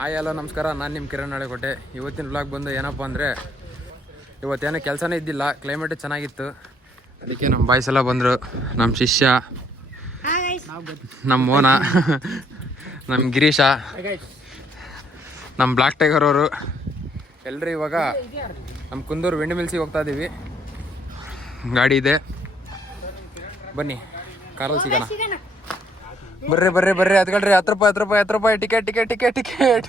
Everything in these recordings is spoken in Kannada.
ಹಾಯ್ ಹಲೋ ನಮಸ್ಕಾರ, ನಾನು ನಿಮ್ಮ ಕಿರಣ್ ಹಳೆಕೋಟೆ. ಇವತ್ತಿನ ವ್ಲಾಗ್ ಬಂದು ಏನಪ್ಪ ಅಂದರೆ, ಇವತ್ತೇನೋ ಕೆಲಸನೇ ಇದ್ದಿಲ್ಲ, ಕ್ಲೈಮೇಟು ಚೆನ್ನಾಗಿತ್ತು. ಅದಕ್ಕೆ ನಮ್ಮ ಬಾಯ್ಸ್ ಎಲ್ಲ ಬಂದರು. ನಮ್ಮ ಶಿಷ್ಯ, ನಮ್ಮ ಮೋನ, ನಮ್ಮ ಗಿರೀಶ, ನಮ್ಮ ಬ್ಲ್ಯಾಕ್ ಟೈಗರ್ ಅವರು ಎಲ್ಲರೂ ಇವಾಗ ನಮ್ಮ ಕುಂದೂರು ವೆಂಡಿ ಮಿಲ್ಸಿಗೆ ಹೋಗ್ತಾ ಇದ್ದೀವಿ. ಗಾಡಿ ಇದೆ, ಬನ್ನಿ ಕಾರಲ್ಲಿ ಸಿಗೋಣ. ಬರ್ರಿ ಬರ್ರಿ ಬರ್ರಿ, ಹತ್ಕೊಳ್ರಿ. 10 ರೂಪಾಯಿ ಟಿಕೆಟ್ ಟಿಕೆಟ್ ಟಿಕೆಟ್ ಟಿಕೆಟ್.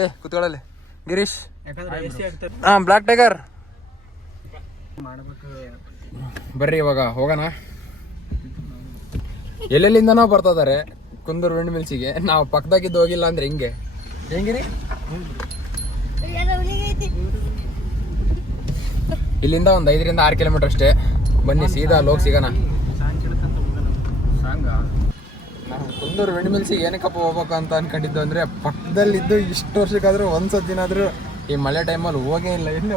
ಏ ಕೂತ್ಕೊಳ್ಳಲ್ಲಿ ಗಿರೀಶ್. ಹಾಂ ಬ್ಲ್ಯಾಕ್ ಟೈಗರ್, ಬರ್ರಿ ಇವಾಗ ಹೋಗೋಣ. ಎಲ್ಲೆಲ್ಲಿಂದನೋ ಬರ್ತಾ ಇದಾರೆ ಕುಂದೂರು ವೆಂಡಿ ಮಿಲ್ಸಿಗೆ. ನಾವು ಪಕ್ಕದಾಗಿದ್ದು ಹೋಗಿಲ್ಲ ಅಂದ್ರೆ ಹಿಂಗೆ ಹೆಂಗಿರಿ. ಇಲ್ಲಿಂದ ಒಂದು 5 ರಿಂದ 6 ಕಿಲೋಮೀಟರ್ ಅಷ್ಟೇ. ಬನ್ನಿ ಸೀದಾ ಅಲ್ಲಿ ಹೋಗಿ ಸಿಗೋಣ. ನಾವು ಕುಂದೂರು ವೆಂಡಿ ಮಿಲ್ಸಿಗೆ ಏನಕ್ಕಪ್ಪ ಹೋಗ್ಬೇಕು ಅಂತ ಅನ್ಕೊಂಡಿದ್ದು ಅಂದರೆ, ಪಕ್ಕದಲ್ಲಿದ್ದು ಇಷ್ಟು ವರ್ಷಕ್ಕಾದ್ರೂ ಒಂದ್ಸತಿನಾದ್ರೂ ಈ ಮಳೆ ಟೈಮಲ್ಲಿ ಹೋಗೇ ಇಲ್ಲ. ಎಲ್ಲೇ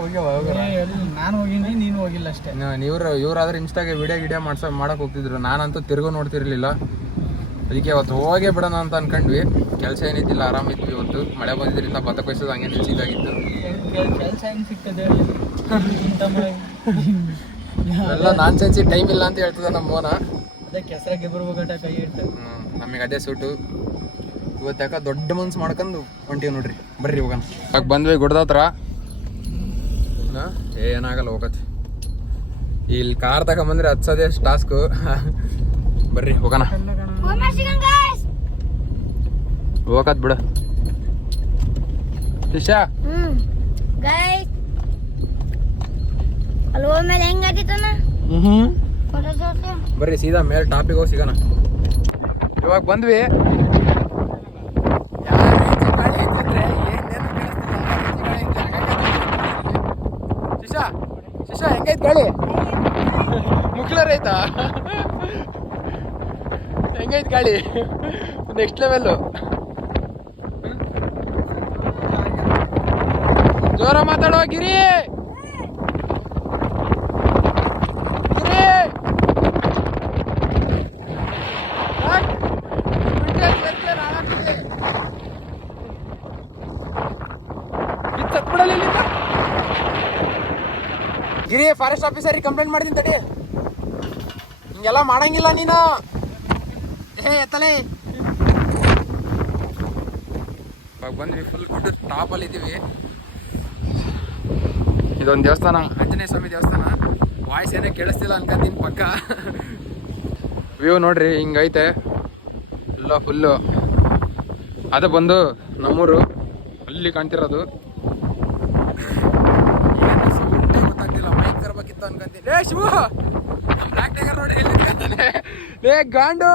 ನಾನು ಹೋಗಿನಿ, ನೀನು ಹೋಗಿಲ್ಲ ಅಷ್ಟೇ. ಇವರಾದ್ರೆ ಇನ್ಸ್ಟಾಗೆ ವಿಡಿಯೋ ಮಾಡಕ್ಕೆ ಹೋಗ್ತಿದ್ರು. ನಾನಂತೂ ತಿರುಗು ನೋಡ್ತಿರ್ಲಿಲ್ಲ. ಅದಕ್ಕೆ ಇವತ್ತು ಹೋಗೇ ಬಿಡೋಣ ಅಂತ ಅನ್ಕೊಂಡ್ವಿ. ಕೆಲಸ ಏನಿದ್ದಿಲ್ಲ, ಆರಾಮಿದ್ವಿ. ಇವತ್ತು ಮಳೆ ಬಂದಿದ್ದರಿಂದ ಭತ್ತ ಕೊಯ್ಸೋದು ಹಂಗೆ ನಿಲ್ಸಿದ್ದಾಗಿತ್ತು. ಕೆಲಸ ಹೆಂಗೆ ಸಿಗ್ತದೆ ಎಲ್ಲ ನಾನ್ ಸೆನ್ಸಿ ಟೈಮ್ ಇಲ್ಲ ಅಂತ ಹೇಳ್ತದೆ ನಮ್ಮ ಮೋನ. ಅದಕ್ಕೆ ಹೆಸರಾಗೆ ಬರ್ಬೇಕಟ ಕೈ ಇಟ್ಟು. ನಮಗೆ ಅದೇ ಸೂಟು. ಇವತ್ತು ಯಾಕೆ ದೊಡ್ಡ ಮನ್ಸು ಮಾಡ್ಕೊಂಡು ಹೊಂಟೀವಿ ನೋಡ್ರಿ. ಬರ್ರಿ ಹೋಗೋಣ. ಇವಾಗ ಬಂದ್ವಿ ಗುಡ್ದ ಹತ್ರ. ಏನಾಗಲ್ಲ, ಹೋಗತ್ತೆ. ಇಲ್ಲಿ ಕಾರ್ ತಗೊಂಬಂದ್ರೆ ಹತ್ಸೋದೇ ಟಾಸ್ಕು. ಬರ್ರಿ ಹೋಗೋಣ. ಹೋಗತ್ ಬಿಡು ಶಿಷ್ಯ. ಬರ್ರಿ ಸೀದಾ ಮೇಲೆ ಟಾಪಿಗೆ ಹೋಗಿ ಸಿಗೋಣ. ಇವಾಗ ಬಂದ್ವಿ. ಶಿಷ್ಯ ಹೆಂಗೈತ್ ಗಾಳಿ? ಮುಕ್ಲರ್ ಐತಾ? ಹೆಂಗೈತ್ ಗಾಳಿ? Next level. ಜೋರ ಮಾತಾಡೋ ಗಿರಿ. ಗಿರಿ, ಫಾರೆಸ್ಟ್ ಆಫೀಸರಿಗೆ ಕಂಪ್ಲೇಂಟ್ ಮಾಡ್ತೀನಿ ತಡಿ. ಹಿಂಗೆಲ್ಲ ಮಾಡಂಗಿಲ್ಲ ನೀನು. ಎತ್ತಲೇ. ಇವಾಗ ಬಂದ್ವಿ, ಫುಲ್ ಗುಡ್ಡ ಟಾಪಲ್ಲಿ ಇದ್ದೀವಿ. ಇದೊಂದು ದೇವಸ್ಥಾನ, ಆಂಜನೇಯ ಸ್ವಾಮಿ ದೇವಸ್ಥಾನ. ವಾಯ್ಸ್ ಏನೇ ಕೇಳಿಸ್ತಿಲ್ಲ ಅನ್ಕೊಂತೀನಿ ಪಕ್ಕ. ವ್ಯೂ ನೋಡ್ರಿ ಹಿಂಗೈತೆ ಎಲ್ಲ ಫುಲ್ಲು. ಅದು ಬಂದು ನಮ್ಮೂರು, ಅಲ್ಲಿ ಕಾಣ್ತಿರೋದು. ಗೊತ್ತಾಗ್ತಿಲ್ಲ, ಮೈಕ್ ತರಬೇಕಿತ್ತು ಅನ್ಕೊಂತೀನಿ. ಏ ಶಿವು, ಬ್ಲ್ಯಾಕ್ ಟೈಗರ್ ನೋಡಿ ಎಲ್ಲಿ ನಿಂತ್ಕೊಂತಾನೆ. ಏ ಗಾಂಡು,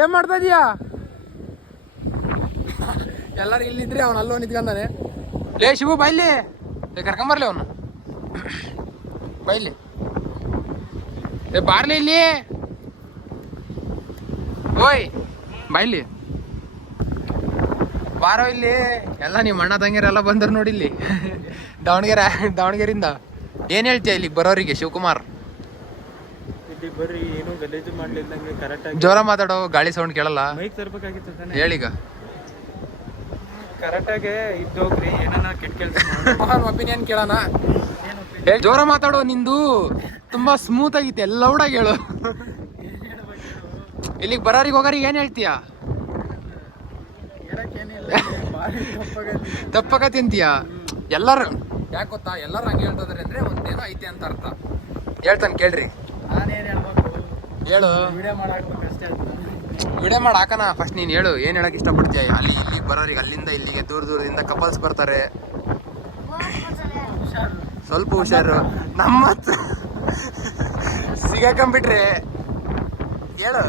ಏನ್ ಮಾಡ್ತಾ ಇದೀಯಾ? ಎಲ್ಲರೂ ಇಲ್ಲಿದ್ರಿ, ಅವನು ಅಲ್ಲೋ ನಿಂತ್ಕೊಂತಾನೆ. ಲೇ ಶಿವು ಬೈಲಿ, ಕರ್ಕೊಂಬರ್ಲಿ ಅವನು. ಬೈಲಿ, ಏ ಬಾರ್ಲಿ ಇಲ್ಲಿ. ಓಯ್ ಬೈಲಿ, ಬಾರೋ ಇಲ್ಲಿ. ಎಲ್ಲ ನಿಮ್ಮ ಅಣ್ಣ ತಂಗಿರೆಲ್ಲ ಬಂದರು ನೋಡಿ ಇಲ್ಲಿ ದಾವಣಗೆರೆಯಿಂದ. ಏನು ಹೇಳ್ತೀಯ ಇಲ್ಲಿಗೆ ಬರೋರಿಗೆ ಶಿವಕುಮಾರ್? ಬರ್ರಿ, ಏನು ಗಲೀಜು ಮಾಡ್ಲಿಲ್ಲಂಗೆ ಕರೆಕ್ಟಾಗಿ ಜೋರ ಮಾತಾಡೋ, ಗಾಳಿ ಸೌಂಡ್ ಕೇಳಲ್ಲ. ಮೈಕ್ ತರಬೇಕಾಗಿತ್ತು ತಾನೆ. ಹೇಳೀಗ ಕರೆಕ್ಟಾಗಿ ಇದ್ದೋಗ್ರಿ. ಏನಾನ ಕೆಟ್ಟ ಕೆಲಸ ಒಪಿನಿಯನ್ ಕೇಳೋಣ. ಜೋರ ಮಾತಾಡೋ, ನಿಂದು ತುಂಬಾ ಸ್ಮೂತ್ ಆಗಿತ್ತು, ಎಲ್ಲ ಲೌಡಾಗಿ ಹೇಳು. ಇಲ್ಲಿಗೆ ಬರೋರಿಗೆ ಹೋಗೋರಿಗೆ ಏನು ಹೇಳ್ತೀಯ? ತಪ್ಪಾಗತ್ತೆ ಅಂತೀಯ? ಎಲ್ಲರೂ ಯಾಕೆ ಗೊತ್ತಾ, ಎಲ್ಲರೂ ಹಂಗೆ ಹೇಳ್ತಿದಾರೆ ಅಂದ್ರೆ ಒಂದೇನೋ ಐತೆ ಅಂತ ಅರ್ಥ. ಹೇಳ್ತಾನೆ ಕೇಳ್ರಿ. ನಾನೇನು ಹೇಳ್ಬೇಕು? ಹೇಳು. ವಿಡಿಯೋ ಮಾಡಾಕ್ಬೇಕಷ್ಟೇ. ವಿಡಿಯೋ ಮಾಡಿ ಹಾಕೋಣ. ಫಸ್ಟ್ ನೀನು ಹೇಳು, ಏನು ಹೇಳಕ್ ಇಷ್ಟಪಡ್ತೀಯ? ಅಲ್ಲಿ ಇಲ್ಲಿಗೆ ಬರೋರಿಗೆ, ಅಲ್ಲಿಂದ ಇಲ್ಲಿಗೆ ದೂರದಿಂದ ಕಪಲ್ಸ್ ಬರ್ತಾರೆ. ಸ್ವಲ್ಪ ಹುಷಾರು. ನಮ್ಮ ಸಿಗಾಕೊಂಬಿಟ್ರೆ ಹೇಳು.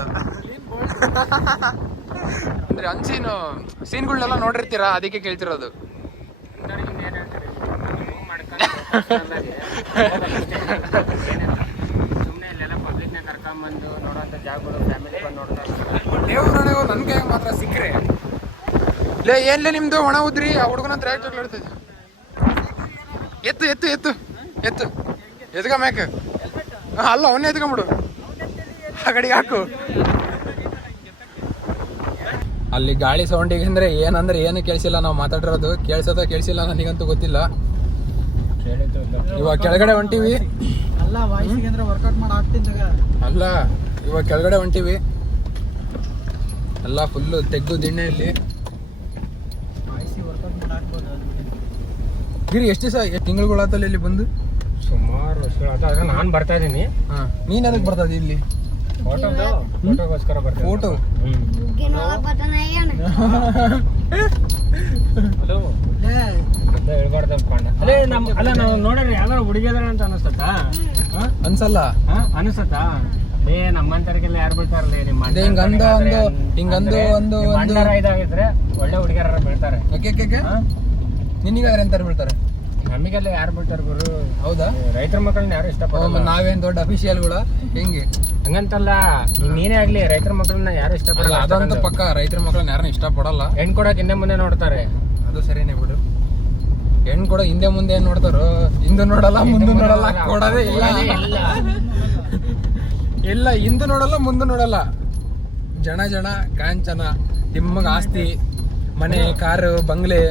ಅಂದ್ರೆ ಅನ್ಸೀನು ಸೀನ್ಗಳನ್ನೆಲ್ಲ ನೋಡಿರ್ತೀರಾ, ಅದಕ್ಕೆ ಕೇಳ್ತಿರೋದು. ಸುಮ್ಮನೆ ಇಲ್ಲೆಲ್ಲ ಪಬ್ಲಿಕ್ನ ಕರ್ಕೊಂಬಂದು ನೋಡೋಂಥ ಜಾಗಗಳು, ಫ್ಯಾಮಿಲಿ ಬಂದು ನೋಡ್ತಾರೆ. ದೇವ್ರು ನನ್ನ ಕೈ ಮಾತ್ರ ಸಿಕ್ಕರೆ. ಲೇ ಏನ್ಲೇ ನಿಮ್ದು ಒಣ ಉದ್ರಿ? ಆ ಹುಡುಗನ ಹತ್ರ ಯಾಕೆ ಜಗಳ ಆಡ್ತಿದ್ದೆ? ಎತ್ತು ಎತ್ತು ಎತ್ತು ಎತ್ತು ಎತ್ಕ ಮ್ಯಾಕ. ಅಲ್ಲ ಅವನ್ನೇ ಎತ್ಕೊಂಬಿಡು, ಆ ಕಡೆಗೆ ಹಾಕು. ಅಲ್ಲಿ ಗಾಳಿ ಸೌಂಡಿಗೆ ಅಂದ್ರೆ ಏನು ಕೇಳಿಸಿಲ್ಲ, ನಾವು ಮಾತಾಡಿರೋದು ಕೇಳಿಸೋದೋ ಕೇಳಿಸಿಲ್ಲ ನನಗಂತೂ ಗೊತ್ತಿಲ್ಲ. ಇವಾಗ ಕೆಳಗಡೆ ಹೊಂಟಿವಿ. ಅಲ್ಲ ವಾಯ್ಸಿಗೆ ಅಂದ್ರೆ ವರ್ಕೌಟ್ ಮಾಡಿ ಆಗ್ತೀನಿ. ಅಲ್ಲ ಇವಾಗ ಕೆಳಗಡೆ ಹೊಂಟಿವಿ, ಎಲ್ಲ ಫುಲ್ಲು ತೆಗ್ಗು ದಿಣ್ಣೆ ಇಲ್ಲಿ. ವಾಯ್ಸಿಗೆ ವರ್ಕೌಟ್ ಮಾಡಿ ಹಾಕ್ಬೋದು. ಗಿರಿ ಎಷ್ಟು ದಿವಸ ತಿಂಗಳುಗಳಾತಲ್ಲ ಇಲ್ಲಿ ಬಂದು? ಸುಮಾರು ವರ್ಷಗಳು. ನಾನು ಬರ್ತಾ ಇದ್ದೀನಿ. ಹಾಂ, ನೀನು ಅದಕ್ಕೆ ಬರ್ತದೆ ಇಲ್ಲಿ ಫೋಟೋಗೋಸ್ಕರ ಬರ್ತೀನಿ. ಫೋಟೋ ಹೇಳ್ಬಾರ್ದಪ್ಪ ಅಲ್ಲೇ ಅಲ್ಲ ನಾವು ನೋಡ್ರಿ ಯಾವ್ದಾರು ಹುಡುಗಿದಾರ ಅಂತ ಅನಿಸ್ತತಾ? ಅನ್ಸಲ್ಲ ಅನಿಸ್ತತಾ? ನಮ್ಮಂತರಿಗೆಲ್ಲ ಯಾರು ಬೀಳ್ತಾರಲ್ಲ ನಿಮ್ಮ ಹಿಂಗಂದು ಇದಾಗಿದ್ರೆ ಒಳ್ಳೆ ಹುಡುಗಿಯರ ಬೀಳ್ತಾರೆ. ನಿನಗಾದ್ರೆ ಎಂತಾರು ಬೀಳ್ತಾರೆ? ನಮಗೆಲ್ಲ ಯಾರು ಬೀಳ್ತಾರೆ ಗುರು? ಹೌದಾ? ರೈತರ ಮಕ್ಕಳನ್ನ ಯಾರು ಇಷ್ಟಪಡಲ್ಲ. ನಾವೇನ್ ದೊಡ್ಡ ಅಫಿಷಿಯಲ್ಗಳ ಹೆಂಗೆ? ಹಂಗಂತಲ್ಲ, ನೀನೇ ಆಗ್ಲಿ ರೈತರ ಮಕ್ಕಳನ್ನ ಯಾರು ಇಷ್ಟಪಡಲ್ಲ. ಅದಂತೂ ಪಕ್ಕ ರೈತರ ಮಕ್ಕಳನ್ನ ಯಾರನ್ನ ಇಷ್ಟಪಡಲ್ಲ. ಹೆಣ್ ಕೊಡಕ್ ಹಿಂದೆ ಮುಂದೆ ನೋಡ್ತಾರೆ. ಅದು ಸರಿನೇ ಬಿಡು. ಹೆಣ್ ಕೂಡ ಹಿಂದೆ ಮುಂದೆ ಏನ್ ನೋಡ್ತಾರೋ? ಹಿಂದೆ ನೋಡಲ್ಲ ಮುಂದೆ ನೋಡಲ್ಲ, ಕೊಡೋದೇ ಇಲ್ಲ. ಇಲ್ಲ ಹಿಂದೆ ನೋಡಲ್ಲ ಮುಂದೆ ನೋಡಲ್ಲ. ಜನ ಕಾಂಚನ, ನಿಮ್ಮಗ ಆಸ್ತಿ, ಮನೆ, ಕಾರು, ಬಂಗ್ಲೆ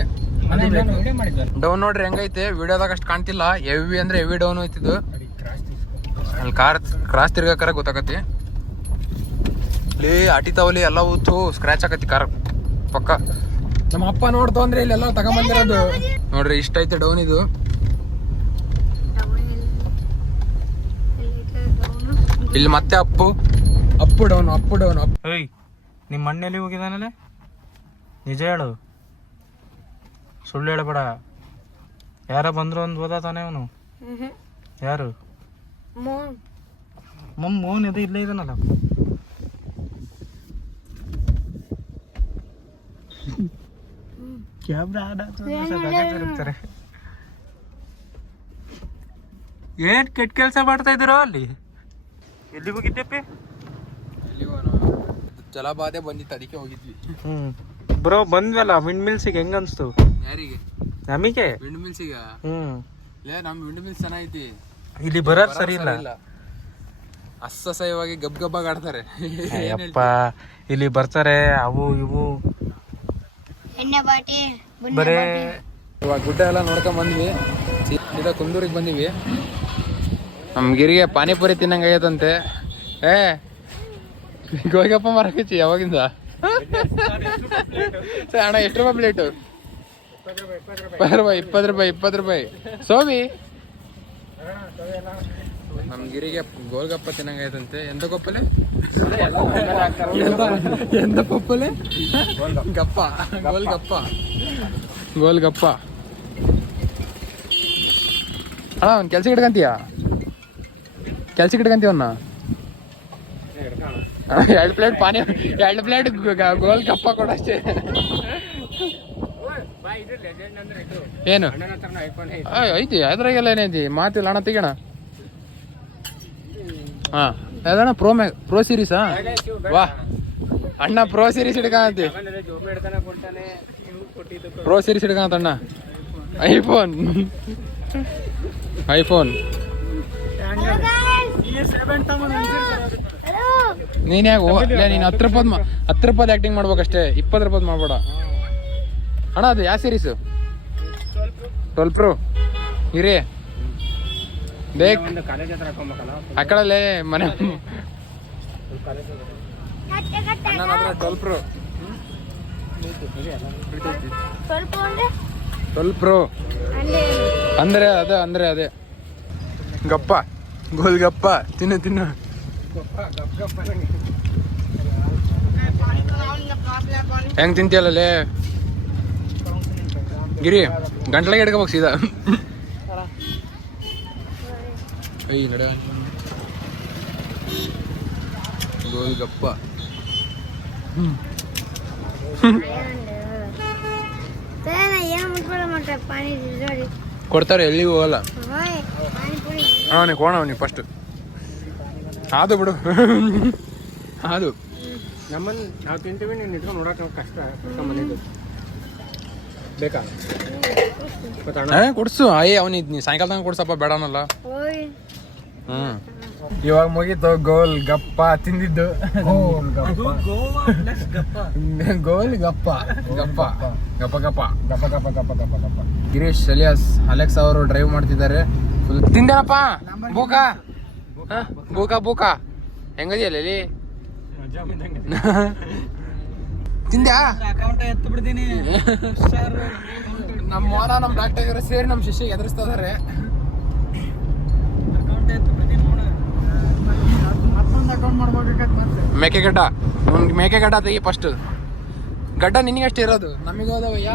ಡೌನ್ ನೋಡ್ರಿ ಹೆಂಗೈತೆ. ವಿಡಿಯೋದಾಗ ಅಷ್ಟು ಕಾಣ್ತಿಲ್ಲ. ಹೆವಿ ಅಂದ್ರೆ ಹೆವಿ ಡೌನ್ ಐತಿದ್ದು. ಅಲ್ಲಿ ಕ್ರಾಸ್ ತಿರ್ಗಾಕರ ಗೊತ್ತಾಗತಿ. ಇಲ್ಲಿ ಅಟಿತಾವಲ್ಲಿ ಎಲ್ಲ ಊತು ಸ್ಕ್ರಾಚ್ ಆಗತಿ ಕಾರ್ ಪಕ್ಕ. ನಮ್ಮ ಅಪ್ಪ ನೋಡ್ತು ಅಂದ್ರೆ ಇಲ್ಲೆಲ್ಲ ತಗೊಂಬಂದಿರೋದು ನೋಡ್ರಿ. ಇಷ್ಟ ಐತೆ ಡೌನ್ ಇದು. ಇಲ್ಲಿ ಮತ್ತೆ ಅಪ್ಪು ಡೌನ್. ಏಯ್, ನಿಮ್ಮ ಮಣ್ಣೆಲ್ಲಿ ಹೋಗಿದಾನಲ್ಲ? ನಿಜ ಹೇಳು, ಸುಳ್ಳು ಹೇಳಬೇಡ. ಯಾರ ಬಂದ್ರು ಒಂದು ಓದ ತಾನೆ ಅವನು? ಯಾರು? ಮೋಹನ್ ಇದು ಇಲ್ಲೇ ಇದಾನಲ್ಲ. ಏನ್ ಕೆಟ್ಟ ಕೆಲಸ ಮಾಡ್ತಾ ಇದ್ದೀರೋ ಅಲ್ಲಿ? ಎಲ್ಲಿ ಹೋಗಿದ್ದೆಪ್ಪಿ? ಜಲಬಾಧೆ ಬಂದಿತ್ತು, ಅದಕ್ಕೆ ಹೋಗಿದ್ವಿ. ಬ್ರೋ ಬಂದ್ವಲ್ಲ ವಿಂಡ್ ಮಿಲ್ಸಿಗೆ, ಹೆಂಗ ಅನ್ಸ್ತು? ಯಾರಿಗೆ? ನಮಗೆ ವಿಂಡ್ ಮಿಲ್ಸಿಗ? ನಮ್ ವಿಂಡ್ ಮಿಲ್ಸ್ ಚೆನ್ನಾಗೈತಿ. ಇಲ್ಲಿ ಬರೋದ್ ಸರಿ ಇಲ್ಲ. ಅಸಹ್ಯವಾಗಿ ಗಬ್ಬಾಗ ಆಡ್ತಾರೆ. ಅಪ್ಪ ಇಲ್ಲಿ ಬರ್ತಾರೆ ಅವು ಇವು ಬರೇ. ಇವಾಗ ಗುಡ್ಡ ಎಲ್ಲ ನೋಡ್ಕೊಂಡ್ ಬಂದ್ವಿ. ಸೀದಾ ಕುಂದೂರಿಗೆ ಬಂದಿವಿ. ನಮ್ ಗಿರಿಗೆ ಪಾನಿಪುರಿ ತಿನ್ನಂಗ ಆಗೈತಂತೆ. ಗೋಗಪ್ಪ ಮಾರಕಚ್ಚಿ ಯಾವಾಗಿಂದ? ಅಣ್ಣ ಎಷ್ಟು ರೂಪಾಯಿ ಪ್ಲೇಟು? 20 ರೂಪಾಯಿ. ಸೋಮಿ ನಮ್ ಗಿರಿಗೆ ಗೋಲ್ಗಪ್ಪ ತಿನ್ನಂಗೈತಂತೆ. ಎಂತ ಗೊಪ್ಪಲೆ? ಎಂತ ಪಪ್ಪಲೆ? ಗಪ್ಪ, ಗೋಲ್ಗಪ್ಪ. ಅಣ್ಣ ಅವ್ನು ಕೆಲ್ಸಕ್ಕೆ ಇಟ್ಕಂತೀಯ? ಅವನ್ನ 2 ಪ್ಲೇಟ್ ಗೋಲ್ಗಪ್ಪ ಕೊಡಷ್ಟೇ. ಏನು ಐತಿ ಅದ್ರಾಗೆಲ್ಲ ಏನೈತಿ? ಮಾತಿಲ್ಲ ಅಣ್ಣ, ತೆಗೋಣ. ಹಾ ಯಾವ್ದಣ್ಣ? ಪ್ರೋ ಸೀರೀಸಾ? ವಾ ಅಣ್ಣ, ಪ್ರೋ ಸೀರೀಸ್ ಹಿಡ್ಕಂತಿ. ಪ್ರೋ ಸೀರೀಸ್ ಹಿಡ್ಕಂತ ಅಣ್ಣ. ಐಫೋನ್ ನೀನ್ ಯಾಕೆ ನೀನ್ 10 ರೂಪಾಯಿ ಆಕ್ಟಿಂಗ್ ಮಾಡ್ಬೇಕಷ್ಟೇ, 20 ರೂಪಾಯಿ ಮಾಡ್ಬೇಡ ಅಣ್ಣ. ಅದು ಯಾವ ಸೀರೀಸು? 12 Pro ಇರಿ ಬೇಕ್ ಅಕ್ಕಳಲ್ಲೇ ಮನೆ. 12 Pro 12 Pro ಅಂದ್ರೆ ಅದೇ ಗಪ್ಪ, ಗೋಲ್ಗಪ್ಪ ತಿನ್ನು. ಹೆಂಗ್ ತಿಂತೀಯಲ್ಲೇ ಗಿರಿ? ಗಂಟ್ಲಾಗೆ ಹಿಡ್ಕೋಬೇಕು ಸೀದಾ. ನಡ ಗೋಲ್ಗಪ್ಪ. ಕೊಡ್ತಾರೆ, ಎಲ್ಲಿಗೂ ಹೋಗಲ್ಲ. ಅವನಿಗೆ ಫಸ್ಟ್ ಅದು ಬಿಡು. ಅದು ನಮ್ಮಲ್ಲಿ ನಾವು ತಿಂತೀವಿ, ನೀನು ಇಟ್ಕೊಂಡು ನೋಡೋಕೆ ಕಷ್ಟ. ಬೇಕಾ ಕೊಡ್ಸು. ಅವನಿಗೆ ನೀ ಸಾಯಂಕಾಲ ತನಕ ಕೊಡ್ಸಪ್ಪ, ಬೇಡನಲ್ಲ. ಇವಾಗ ಮುಗೀತು ಗೋಲ್ ಗಪ್ಪ ತಿಂದಿದ್ದು. ಗೋಲ್ ಗಪ್ಪ ಗಪ್ಪ ಗಪ್ಪ ಗಪ್ಪ ಗಪ್ಪ ಗಪ್ಪ ಗಪ್ಪ ಗಪ್ಪ ಗಪ್ಪ. ಗಿರೀಶ್ ಅಲಿಯಾಸ್ ಅಲೆಕ್ಸ್ ಅವರು ಡ್ರೈವ್ ಮಾಡ್ತಿದ್ದಾರೆ. ಫುಲ್ ತಿಂದೇನಪ್ಪ ಬೂಕಾ ಬೂಕಾ ಬೂಕಾ ಹೆಂಗದಿಯಲ್ಲ ಇಲ್ಲಿ ತಿಂದ್ಯಾ? ನಮ್ಮ ಮೋನ ನಮ್ಮ ಬ್ಲಾಕ್ ಟೈಗರ್ ಸೇರಿ ನಮ್ಮ ಶಿಷ್ಯ ಎದುರಿಸ್ತಾ ಇದಾರೆ. ಮೇಕೆಗಡ್ಡ ಮೇಕೆಗಡ್ಡ ತೆಗಿ ಫಸ್ಟ್. ಗಡ್ಡ ನಿನಗಷ್ಟೇ ಇರೋದು, ನಮಗೆ ಹೋದವಯ್ಯ.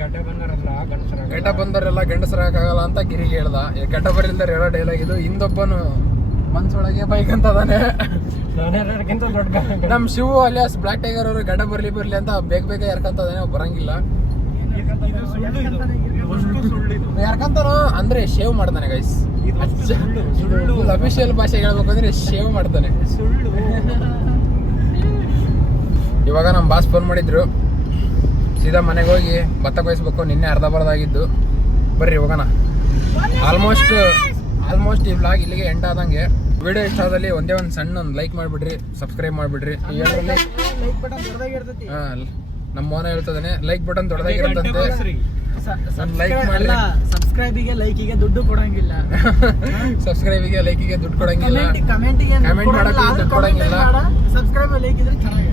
ಗಡ್ಡ ಬಂದವರೆಲ್ಲ ಗಂಡಸರಾಗಲ್ಲ ಅಂತ ಗಿರಿಗೆ ಹೇಳ್ದ. ಗಡ್ಡ ಬರಿಲ್ದಾರೆ ಹೇಳೋ ಡೈಲಾಗ್ ಇದು. ಹಿಂದೊಬ್ಬನು ಮನ್ಸೊಳಗೆ ಬೈಕ್ ಅಂತದಾನೆ. ನಮ್ ಶಿವು ಅಲಿಯಾಸ್ ಬ್ಲಾಕ್ ಟೈಗರ್ ಅವರು ಗಡ್ಡ ಬರ್ಲಿ ಅಂತ ಬೇಗ ಯಾರ್ಕಂತದಾನೆ. ಬರಂಗಿಲ್ಲ ಯಾರ್ಕಂತಾನೋ ಅಂದ್ರೆ ಶೇವ್ ಮಾಡ್ತಾನೆ ಗೈಸ್. ಅಫಿಷಿಯಲ್ ಭಾಷೆ ಹೇಳ್ಬೇಕು ಅಂದ್ರೆ ಶೇವ್ ಮಾಡ್ತಾನೆ. ಇವಾಗ ನಮ್ಮ ಬಾಸ್ ಫೋನ್ ಮಾಡಿದ್ರು, ಸೀದಾ ಮನೆಗೆ ಹೋಗಿ ಭತ್ತ ಕೊಯ್ಸ್ಬೇಕು. ನಿನ್ನೆ ಅರ್ಧ ಬರ್ದಾಗಿದ್ದು. ಬರ್ರಿ ಹೋಗೋಣ. ಆಲ್ಮೋಸ್ಟ್ ಈ ವ್ಲಾಗ್ ಇಲ್ಲಿಗೆ ಎಂಡ್ ಆದಂಗೆ. ವಿಡಿಯೋ ಇಷ್ಟ ಆದಲ್ಲಿ ಒಂದೇ ಒಂದು ಸಣ್ಣ ಒಂದು ಲೈಕ್ ಮಾಡಿಬಿಡ್ರಿ, ಸಬ್ಸ್ಕ್ರೈಬ್ ಮಾಡಿಬಿಡ್ರಿ. ನಮ್ಮ ಮೋನ ಹೇಳ್ತದಾನೆ ಲೈಕ್ ಬಟನ್ ದೊಡ್ಡದಾಗಿರುತ್ತಂತೆ. ಲೈಕ್ ಮಾಡಿ. ಸಬ್ಸ್ಕ್ರೈಬಿಗೆ ಲೈಕಿಗೆ ದುಡ್ಡು ಕೊಡಂಗಿಲ್ಲ. ಸಬ್ಸ್ಕ್ರೈಬಿಗೆ ಲೈಕಿಗೆ ದುಡ್ಡು ಕೊಡಂಗಿಲ್ಲ. ಕಮೆಂಟ್ ಮಾಡಕ್ಕೆ ದುಡ್ಡು ಕೊಡಂಗಿಲ್ಲ. ಸಬ್ಸ್ಕ್ರೈಬ್ ಲೈಕ್ ಇದ್ರೆ ಚೆನ್ನಾಗಿ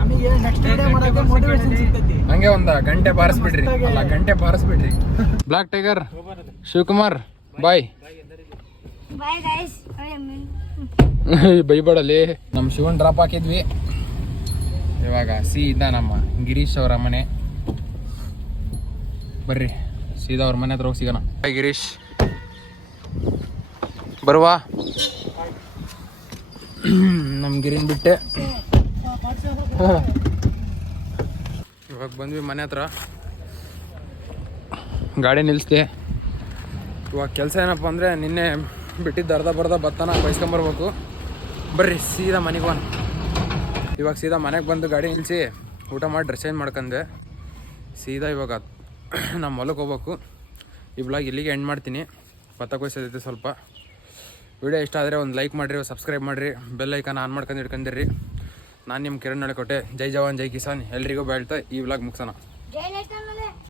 ನಮಗೆ ನೆಕ್ಸ್ಟ್ ವಿಡಿಯೋ ಮಾಡಕ್ಕೆ ಮೋಟಿವೇಶನ್ ಸಿಗ್ತೈತಿ. ಹಂಗೆ ಒಂದು ಗಂಟೆ ಬಾರಿಸ್ಬಿಡ್ರಿ. ಅಲ್ಲ ಗಂಟೆ ಬಾರಿಸ್ಬಿಡ್ರಿ. ಬ್ಲಾಕ್ ಟೈಗರ್ ಶಿವಕುಮಾರ್ ಬಾಯ್ ಬಾಯ್ ಗೈಸ್. ಬೈಬಾಡಲ್ಲಿ ನಮ್ಮ ಶಿವನ್ ಡ್ರಾಪ್ ಹಾಕಿದ್ವಿ. ಇವಾಗ ಸೀದಾ ನಮ್ಮ ಗಿರೀಶ್ ಅವರ ಮನೆ. ಬರ್ರಿ ಸೀದಾ ಅವ್ರ ಮನೆ ಹತ್ರ ಹೋಗಿ ಸಿಗೋಣ. ಬಾಯ್ ಗಿರೀಶ್ ಬರುವ. ನಮ್ಮ ಗಿರಿನ್ ಬಿಟ್ಟೆ. ಇವಾಗ ಬಂದ್ವಿ ಮನೆ ಹತ್ರ. ಗಾಡಿ ನಿಲ್ಲಿಸ್ದೆ. ಇವಾಗ ಕೆಲಸ ಏನಪ್ಪ ಅಂದರೆ ನಿನ್ನೆ ಬಿಟ್ಟಿದ್ದು ಅರ್ಧ ಬರ್ಧ ಭತ್ತನ ಬೈಸ್ಕೊಂಬರ್ಬೇಕು. ಬರ್ರಿ ಸೀದಾ ಮನೆಗೆ ಬಂದು ಇವಾಗ ಸೀದಾ ಮನೆಗೆ ಬಂದು ಗಾಡಿ ನಿಲ್ಲಿಸಿ ಊಟ ಮಾಡಿ ಡ್ರೆಸ್ ಚೇಂಜ್ ಮಾಡ್ಕೊಂಡೆ. ಸೀದಾ ಇವಾಗ ನಮ್ಮ ಹೊಲಕ್ಕೆ ಹೋಗ್ಬೇಕು. ಈ ಬ್ಲಾಗ್ ಇಲ್ಲಿಗೆ ಎಂಡ್ ಮಾಡ್ತೀನಿ. ಭತ್ತ ಕೊಯ್ಸೋದೈತೆ ಸ್ವಲ್ಪ. ವಿಡಿಯೋ ಇಷ್ಟ ಆದರೆ ಒಂದು ಲೈಕ್ ಮಾಡಿರಿ, ಸಬ್ಸ್ಕ್ರೈಬ್ ಮಾಡಿರಿ, ಬೆಲ್ ಐಕಾನ್ ಆನ್ ಮಾಡ್ಕೊಂಡು ಇಟ್ಕೊಂಡಿರಿ. ನಾನು ನಿಮ್ಮ ಕಿರಣ್ ನಳ್ಕೊಟ್ಟೆ. ಜೈ ಜವಾನ್ ಜೈ ಕಿಸಾನ್ ಎಲ್ರಿಗೂ ಹೇಳ್ತಾ ಈ ವ್ಲಾಗ್ ಮುಗಿಸೋಣ.